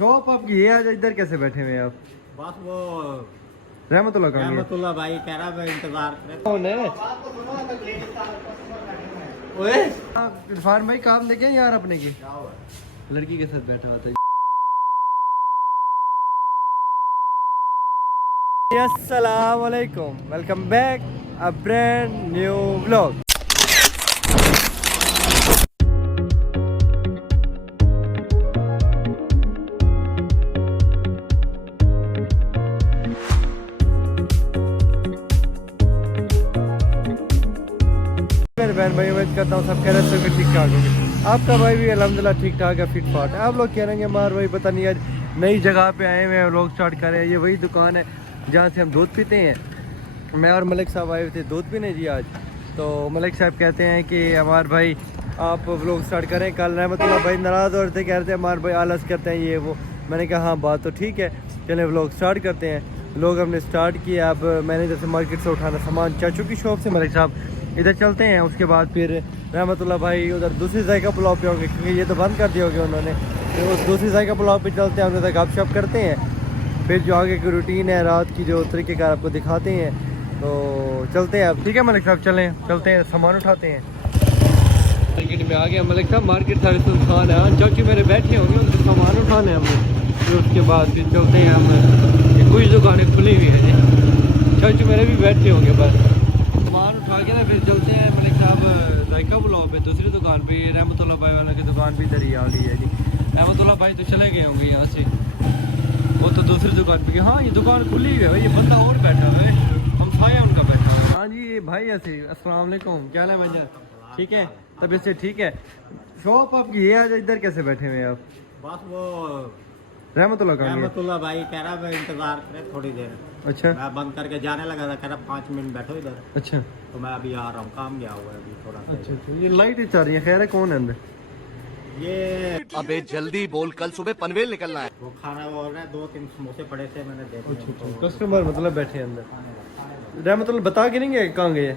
Shop आपकी ये आज इधर कैसे बैठे हुए हैं आप? बस वो रहमतुल्लाह भाई कह रहा है इंतजार करे। कौन है? ओए इरफान भाई काम देखे यार अपने की लड़की के साथ बैठा होता है। अस्सलाम वालेकुम, welcome back a brand new vlog. मेरे बहन भाई उम्मीद करता हूँ सब कह रहे हैं ठीक ठाक होंगे। आपका भाई भी अल्हम्दुलिल्लाह ठीक ठाक है, फिट फाट है। आप लोग कह रहे हैं मार भाई पता नहीं यार नई जगह पे आए हुए हैं, लोग स्टार्ट कर रहे हैं। ये वही दुकान है जहाँ से हम दूध पीते हैं। मैं और मलिक साहब आए थे दूध पीने जी आज। तो मलिक साहब कहते हैं कि अमार भाई आप व्लॉग स्टार्ट करें। कल रहमतुल्लाह भाई नाराज़ हो रहे थे, कह रहे थे अमार भाई आलस करते हैं ये वो। मैंने कहा हाँ बात तो ठीक है, चलें व्लॉग स्टार्ट करते हैं। लोग हमने स्टार्ट किया। अब मैंने जैसे मार्केट से उठाना सामान चाचू की शॉप से, मलिक साहब इधर चलते हैं। उसके बाद फिर रहमतुल्लाह भाई उधर दूसरी जायका पुलाव पे होंगे क्योंकि ये तो बंद कर दिया होगा उन्होंने। तो उस दूसरी जायका पुलाव पे चलते हैं, उधर तक गपशप करते हैं। फिर जो आगे की रूटीन है रात की जो तरीक़ेकार आपको दिखाते हैं। तो चलते हैं अब, ठीक है मलिक साहब चलते हैं सामान उठाते हैं। मार्केट में आ गया मलिक साहब, मार्केट सारे सुनसान है। चाचू मेरे बैठे होंगे उनके सामान उठाने हमने। फिर उसके बाद फिर चलते हैं हम, कुछ दुकानें खुली हुई है जी। चाचू मेरे भी बैठे होंगे, बस सामान उठा के ना फिर चलते हैं मलिक साहब जायका पुलाव पे दूसरी दुकान पे। रहमतुल्लाह भाई वाला की दुकान भी इधर ही आ गई है जी। रहमतुल्लाह भाई तो चले गए होंगे यहाँ से, वो तो दूसरी दुकान पे। हाँ ये दुकान खुली हुई है, ये बंदा और बैठा हुआ है, हम साया उनका बैठा हुआ है। हाँ जी ये भाई ऐसे। अस्सलाम वालेकुम, क्या हाल है भाईजान? ठीक है तबीयत से ठीक है। शॉप आपकी ये आज इधर कैसे बैठे हुए हैं आप? बस वो रहमतुल्लाह भाई कह रहा है इंतजार करे थोड़ी देर। अच्छा मैं बंद करके जाने लगा था, कह रहा 5 मिनट बैठो इधर। अच्छा तो मैं अभी आ रहा हूँ, काम गया हुआ है अभी थोड़ा सा। अच्छा ये लाइट ही चल रही है। खैर है कौन है अंदर? ये अबे जल्दी बोल, कल सुबह पनवेल निकलना है। वो खाना बोल रहा है, 2-3 समोसे पड़े थे मैंने देखे। अच्छा कस्टमर मतलब बैठे हैं अंदर। रहमतुल्लाह बता के नहीं गए कहाँ गए?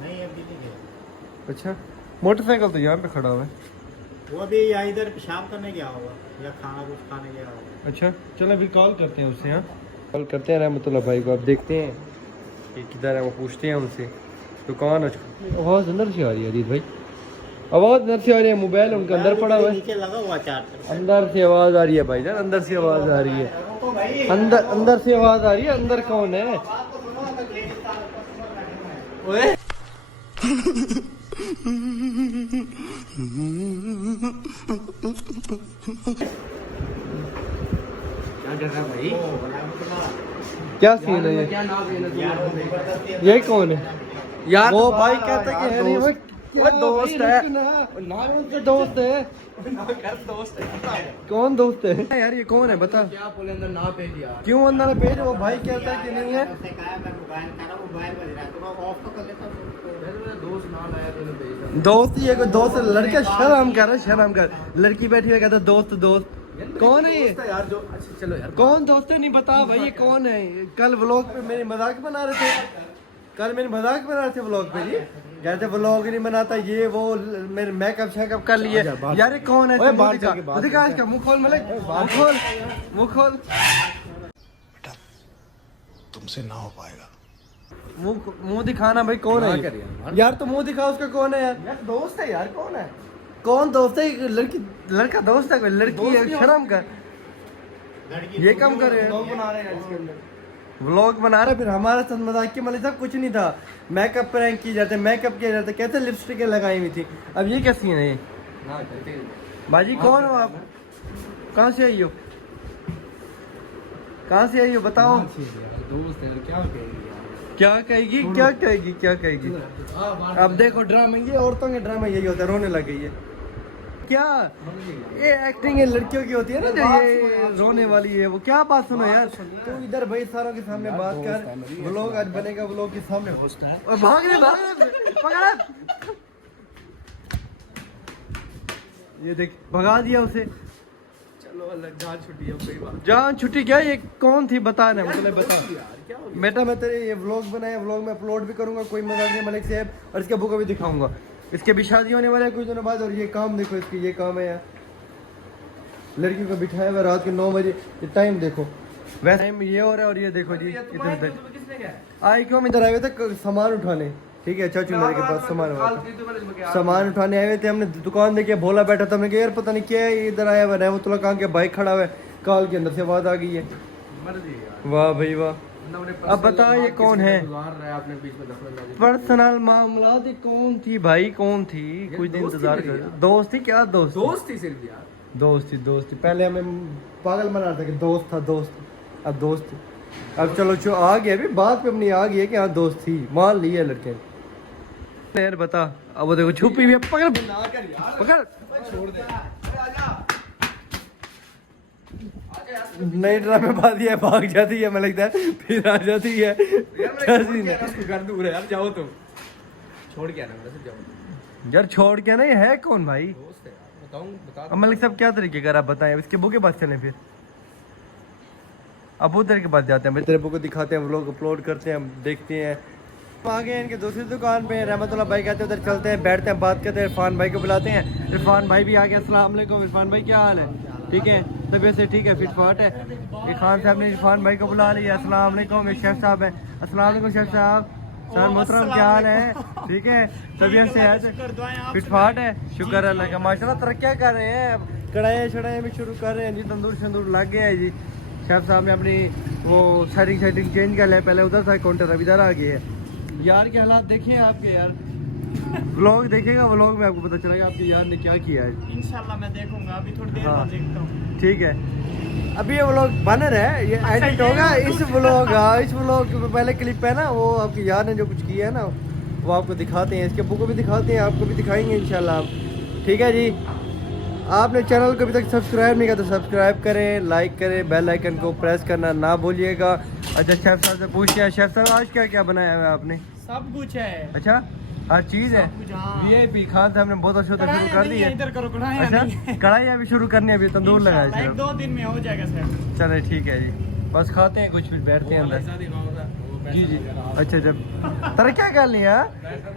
नहीं अभी नहीं गया। अच्छा मोटरसाइकिल तो यहाँ पे खड़ा हुआ है। वो अभी या इधर पेशाब करने गया होगा या खाना कुछ खाने गया होगा। अच्छा चलो अभी कॉल करते हैं उससे। हाँ कॉल करते हैं रहमतुल्लाह भाई को, अब देखते हैं कि किधर है। वो पूछते हैं उनसे दुकान। आवाज़ अंदर से आ रही है अजीत भाई, आवाज़ अंदर से आ रही है। मोबाइल उनका अंदर पड़ा हुआ है, नीचे लगा हुआ चार्जर। अंदर से आवाज़ आ रही है भाई जान, अंदर से आवाज़ आ रही है। अंदर से आवाज़ आ रही है। अंदर कौन है? ओए भाई क्या सीन है ये? ये कौन है यार? वो भाई कहता है कि है नहीं, वो दोस्त है, दोस्त है। कौन दोस्त है यार? ये कौन है बता? क्या बोले अंदर ना भेज यार। क्यों अंदर भेज? वो भाई कहता है कि नहीं है। दोस्त ये कोई दोस्त लड़का शर्म कर, शर्म कर। लड़की बैठी हुई कहता दोस्त दोस्त। कौन है ये यार जो? अच्छा चलो यार, कौन दोस्त है? नहीं बता भाई ये कौन है? कल व्लॉग पे मेरी मजाक बना रहे थे, कल मेरी मजाक बना रहे थे व्लॉग पे जी। कहते व्लॉग नहीं बनाता ये वो, मेरे मेकअप शेकअप कर लिए यार। ये कौन है? दिखा इसका मुंह खोल मलिक, मुंह खोल, मुंह खोल। तुमसे ना हो पाएगा। मुंह दिखाना भाई, कौन है यार? तो मुंह दिखा उसका, कौन है यार? दोस्त है यार। कौन है? कौन दोस्त है? लड़की लड़का दोस्त है कोई? लड़की है, शर्म कर। ये काम कर रहे हैं, बना रहे हैं इसके अंदर व्लॉग बना रहे। फिर हमारे साथ मजाक के मलिक साहब कुछ नहीं था। मेकअप प्रैंक किए जाते, मेकअप किया जाता, कैसे लिपस्टिक लगाई हुई थी। अब ये क्या सीन है ये? बाजी कौन हो आप? कहाँ से आई हो? कहाँ से आई हो बताओ? दोस्त है क्या कहेगी? क्या कहेगी? क्या कहेगी? क्या कहेगी? अब देखो ड्रामे, ये औरतों के ड्रामे यही होता है, रोने लग गई है क्या? ये एक्टिंग है लड़कियों की होती है ना, जो ये रोने वाली है। वो क्या बात सुनो यार, तू इधर भाई सारों के सामने बात कर। व्लॉग आज बनेगा, व्लॉग के सामने और भाग रहे पकड़ा। ये देख भगा दिया उसे। चलो अलग जान छुट्टी है, कोई बात। जान छुट्टी क्या? ये कौन थी बता ना, मतलब बता बेटा। मैं तेरे ये व्लॉग बनाया, व्लॉग में अपलोड भी करूंगा, कोई मजाक नहीं मलिक साहब। और इसके बुक भी दिखाऊंगा। इसके भी शादी होने वाला है कुछ दिनों बाद। और ये काम देखो इसकी, ये काम है यार। लड़की को बिठाया हुआ रात के 9 बजे। ये टाइम देखो, वैसे टाइम ये हो रहा है और ये देखो जी कितने बजे आई क्यों हम इधर आए हुए थे सामान उठाने। ठीक है, चाचू मेरे के पास सामान उठाने आए हुए थे। हमने दुकान देखी, भोला बैठा था। हमने कहा यार पता नहीं क्या है, इधर आया हुआ रहमतुल्लाह कहाँ के बाइक खड़ा हुआ है, कॉल के अंदर से आवाज आ गई है। वाह भाई वाह। अब बता ये कौन है, पर्सनल मामला थी, कौन थी भाई, कौन थी? कुछ दिन इंतजार कर, दोस्त थी क्या? दोस्त थी सिर्फ यार, दोस्ती। पहले हमें पागल बना रहा था कि दोस्त था, दोस्त, अब दोस्त थी। अब चलो जो आ गया अभी बात पे अपनी आ गई है कि हाँ दोस्त थी, मान लिया लड़के ने। यार बता, अब वो देखो छुपी हुई है, पकड़ पकड़, छोड़ दे, नई ड्रामे बात है, भाग जाती है, मैं लगता है फिर आ जाती है। घर दूर है यार, जाओ तुम, छोड़ के आना वैसे, जाओ यार छोड़ के नहीं है कौन भाई? दोस्त है यार, बताऊं बता अब मलिक साहब क्या तरीके का आप बताएं, इसके बुक के पास चलें फिर, अब उधर के पास जाते हैं, तेरे बुक को दिखाते हैं, व्लॉग अपलोड करते हैं, हम देखते हैं। आ गए इनके दूसरी दुकान पे, रहमतुल्लाह भाई कहते हैं उधर चलते हैं, बैठते हैं, बात करते हैं। इरफान भाई को बुलाते हैं, इरफान भाई भी आ गए। अस्सलाम वालेकुम इरफान भाई, क्या हाल है? ठीक है, तबीयत से ठीक है, फिट फाट है? ये खान साहब ने इरफान भाई को बुला लिया। अस्सलाम वालेकुम, एक शेफ साहब है। अस्सलाम वालेकुम शेफ साहब, सर मोहतरम क्या हाल है? ठीक है, तबीयत से है, फिट फाट है? शुक्र है अल्लाह का, माशाल्लाह तरक्कियाँ कर रहे हैं, कढ़ाई शढ़ाई भी शुरू कर रहे हैं जी, तंदूर शंदूर लग गया है जी। शेफ साहब ने अपनी वो सेटिंग चेंज कर लिया, पहले उधर था काउंटर, अब इधर आ गए है। यार के हालात देखे आपके यार, व्लॉग देखेगा, व्लॉग में आपको पता चलेगा आपके यार ने क्या किया है। इंशाल्लाह मैं देखूंगा, अभी थोड़ी देर हाँ। बाद देखता हूँ। ठीक है, अभी ये व्लॉग बन रहा है, ये एडिट होगा इस व्लॉग, इस व्लॉग के पहले क्लिप है ना, वो आपके यार ने जो कुछ किया है ना वो आपको दिखाते हैं, इसके बुक को भी दिखाते हैं, आपको भी दिखाएंगे इंशाल्लाह आप। ठीक है जी, आपने चैनल को अभी तक सब्सक्राइब नहीं किया तो सब्सक्राइब करें, लाइक करें, बेल आइकन को प्रेस करना ना भूलिएगा। अच्छा शेफ साहब से पूछते हैं, शेफ साहब आज क्या क्या बनाया हुआ है आपने? सब कुछ है। अच्छा हर चीज़ है, सब कुछ, हाँ। VIP खान साहब ने बहुत अच्छा शुरू कर दी है। इधर करो कढ़ाई। अच्छा कढ़ाई अभी शुरू करनी है, अभी तंदूर लगाया एक सिर्फ। 2 दिन में हो जाएगा सर। चले ठीक है जी, बस खाते हैं कुछ, फिर बैठते हैं अंदर। जी जी, अच्छा जब तरह क्या कर लिया,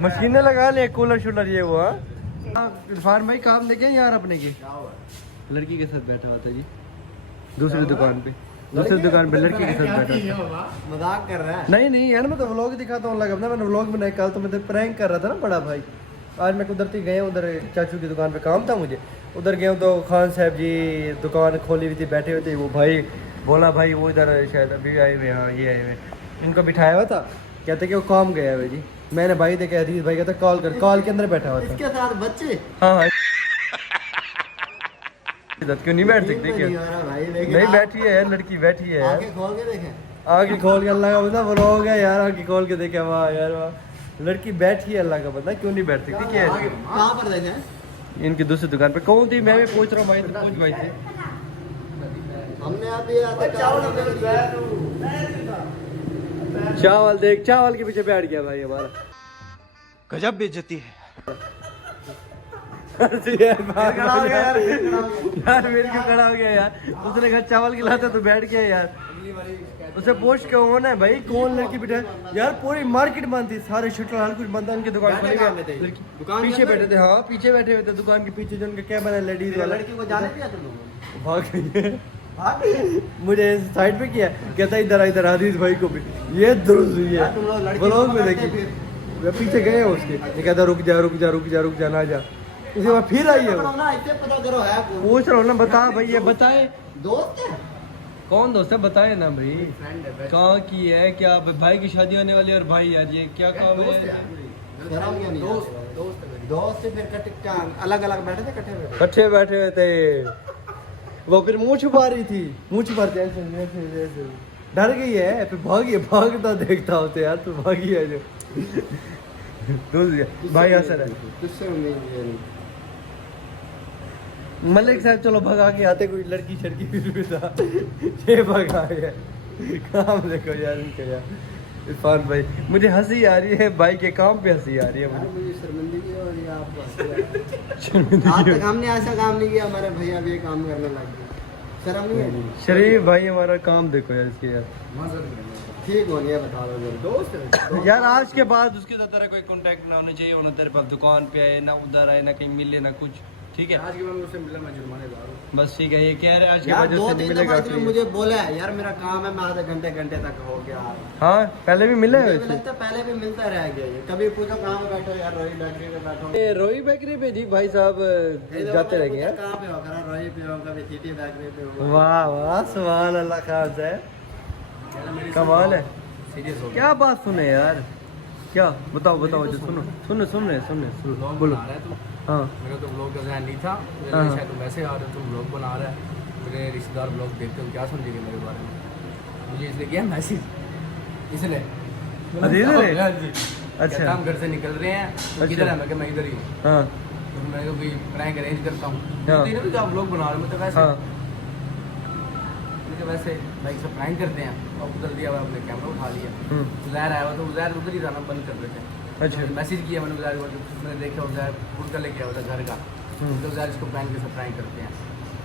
मशीनें लगा लिया, कूलर शूलर ये वो। इरफान भाई काम देखे यार अपने की, लड़की के साथ बैठा हुआ था जी दूसरी दुकान पे, दूसरी दुकान पे लड़की के साथ बैठा था। मजाक कर रहा है? नहीं यार, मैं तो व्लॉग दिखाता हूँ, लगा मैंने व्लॉग बनाया कल, तो मैं प्रैंक कर रहा था ना बड़ा भाई। आज मैं कुदरती गया उधर, चाचू की दुकान पे काम था मुझे, उधर गया तो खान साहब जी दुकान खोली हुई थी, बैठे हुए थे, वो भाई बोला भाई वो इधर शायद अभी आए हुए, हाँ ये आए हुए, इनको बिठाया हुआ था, कहते कि वो काम गया हुआ जी। मैंने भाई देखा अजीज भाई कहता कॉल कर, कॉल के अंदर बैठा हुआ था, इसके साथ बच्चे। हाँ क्यों नहीं बैठ सकते क्या? नहीं बैठी है लड़की, बैठी है यार, खोल के देखें, आगे खोल के, अल्लाह का बंदा व्लॉग है यार, आगे खोल के देखे, वाह यार वाह, लड़की बैठी है, अल्लाह का बंदा क्यों नहीं बैठ सकती क्या है? कहाँ पर देखें? इनकी दूसरी दुकान पे कौन थी, मैं भी पूछ रहा हूँ भाई, पूछ भाई थे। हमने अभी चावल देख, चावल के पीछे बैठ गया भाई हमारा। गजब बेइज्जती है। यार मेरे क्यों खड़ा हो गया यार, उसने कहा चावल खिलाते तो बैठ गया यार, उसे पूछ के कौन है भाई, कौन लड़की बिठा यार, पूरी मार्केट बंद थी, सारे शटर हर कुछ बंद था, उनकी दुकान खुली गई, पीछे बैठे थे, हाँ पीछे बैठे हुए थे दुकान के पीछे, जो उनका कैबिन है लेडीज वाला, लड़की को जाने दिया तुम लोगों? भाग गई है, मुझे साइड पे किया, कहता इधर हदीस भाई को भी, ये दुरुस्त हुई है, तुम लोग लड़की ब्लॉग को में पकड़ते देखी, वे पीछे गए उसके, ये कहता रुक जा ना जा, उसके बाद फिर आई है वो। इससे पता करो है कौन? पूछ रहा हूँ ना, बता भाई, ये बताए दोस्त है? कौन दोस्त है, बताए ना भाई, फ्रेंड है, कहाँ की है, क्या भाई की शादी होने वाली है, और भाई यार ये क्या काम है? शर्म क्यों नहीं आती? दोस्त से फिर क्या अलग अलग बैठे थे, इकट्ठे बैठे हुए थे, वो फिर मुंह छुपा रही थी, मुंह छुपाते ऐसे डर गई है, फिर भागता देखता होते यार, तो भागी है जो दोस्त भाई असर है। तुझसे उम्मीद मलिक साहब चलो भगा के आते, कोई लड़की शड़की भी था, ये भगा गया, काम देखो यार इनका यार। इरफान भाई मुझे हंसी आ रही है, भाई के काम पे हंसी आ रही है मुझे शर्मिंदगी हो रही है आपको। शर्मिंदगी आज तक हमने ऐसा काम नहीं किया, हमारे भैया भी ये काम करने लग गए, शर्म नहीं है? शरीफ भाई हमारा काम देखो यार इसके यार, ठीक हो गया, बता दो दोस्त यार आज के बाद उसके साथ तेरा कोई कांटेक्ट ना होना चाहिए, तेरे पास दुकान पे आए ना, उधर आए ना, कहीं मिले ना कुछ, ठीक है आज के बाद मैं उससे मिला, मैं जुर्माने ला रहा हूँ। बस ठीक है, ये कह रहे हैं आज के यार बाद दो उससे नहीं तीन मिलेगा दफा इसने मुझे बोला है यार मेरा काम है, मैं आधे घंटे तक हो गया। हाँ पहले भी मिले मुझे हैं भी वैसे। लगता है पहले भी मिलता रह गया ये, कभी पूछो कहाँ पे बैठो यार, रोही बेकरी पे बैठो। ये रोही बेकरी पे जी भाई साहब जाते रहेंगे यार। कहाँ पे हो, करा रोही पे हो, कभी सिटी बेकरी पे हो। वाह वाह सुभान अल्लाह खास है, कमाल है। सीरियस हो गया। क्या बात सुने यार, क्या बताओ बताओ जो सुनो सुनो सुन रहे व्लॉग बोलो। बना रहा है तू। हाँ मेरा तो व्लॉग का ध्यान नहीं था, मुझे हाँ। लगा शायद तुम वैसे आ रहे हो, तुम व्लॉग बना रहा है, मेरे रिश्तेदार व्लॉग देखते हो, क्या समझेंगे मेरे बारे में। मुझे इसलिए किया मैसेज, इसलिए अजीज ने? हाँ जी। अच्छा। कहता हम घर से निकल रहे हैं, तो किधर है? मैं कहा मैं इधर ही हूँ। हाँ तो मैं कोई प्रैंक अरेंज करता हूँ। हाँ। तो तो आप व्लॉग बना रहे हो, मैं तो वैसे हाँ मुझे वैसे भाई सब प्रैंक करते हैं, और उधर दिया हुआ अपने कैमरा उठा लिया। उजैर आया हुआ तो उजैर उधर ही जाना बंद कर देते हैं। अच्छा। मैसेज किया मैंने उजैर को, मैंने देखा उजैर फूड का लेके आया था घर का, तो उजैर इसको प्रैंक के सब प्रैंक करते हैं।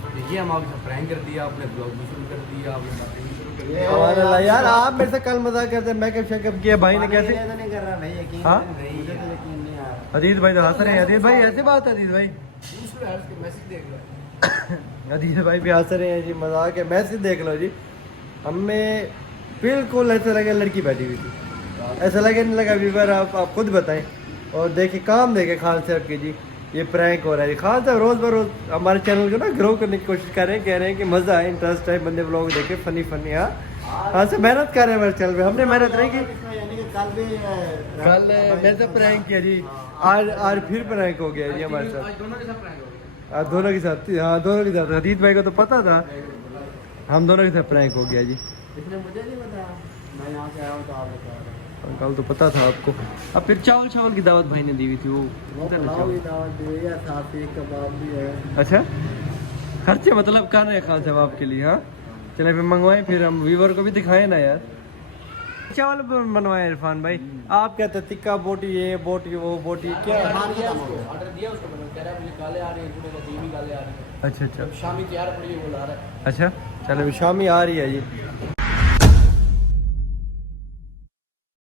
तो ये हम आपके साथ प्रैंक कर दिया, अपने ब्लॉग भी शुरू कर दिया, अपनी बातें भी शुरू कर दिया। सुभान अल्लाह यार, आप मेरे से कल मजाक करते हैं, मैकअप शैकअप किया भाई ने कैसे। तो नहीं कर रहा भाई, यकीन हाँ? नहीं, मुझे तो यकीन नहीं आ रहा। अजीज भाई तो हंस रहे हैं। अजीज भाई ऐसे बात है अजीज भाई। दूसरे यार उसके मैसेज देख लो। अजीज भाई भी हंस रहे हैं जी, मजाक है। मैसेज देख लो जी, हमें बिल्कुल ऐसा लगा लड़की बैठी हुई थी, ऐसा लगे नहीं लगा व्यूवर, आप खुद बताएं। और देखिए काम देखे खान साहब के जी, ये प्रैंक हो रहा है। खान साहब रोज़ बरोज़ हमारे चैनल को ना ग्रो करने की कोशिश कर रहे हैं, कह रहे हैं कि मज़ा आए, इंटरेस्ट है, बंदे ब्लॉग देखे फनी फनी। हाँ हाँ से मेहनत कर रहे हैं हमारे चैनल पे, हमने मेहनत नहीं की। इसमें यानी कि कल भी कल मेरे से प्रैंक किया जी, आज फिर प्रैंक हो गया जी हमारे साथ। आज दोनों के साथ प्रैंक हो गया। आज दोनों के साथ, हाँ दोनों के साथ। हदीद भाई को तो पता था, हम दोनों के साथ प्रैंक हो गया जी। इसने मुझे नहीं बताया, मैं यहाँ से आया हूँ तो आप बता रहे हैं। कल तो पता था आपको। अब फिर चावल चावल की दावत भाई ने दी हुई थी, वो वो पता ना पुलाव की चावल। दावत दी है, साथ ही कबाब भी है। अच्छा खर्चे मतलब कर रहे हैं खान साहब आपके लिए। हाँ चले फिर मंगवाएं, फिर हम व्यूवर को भी दिखाएं ना यार। चावल बनवाए इरफान भाई, आप क्या था टिक्का बोटी, ये बोटी वो बोटी क्या। ऑर्डर दिया उसको, मैंने कह रहा है मुझे गाले आ रही है, तूने कहा धीमी गाले आ रही है। अच्छा अच्छा अब शामी तैयार पड़ी है, वो ला रहा है। अच्छा चलो अभी शाम ही आ रही है जी।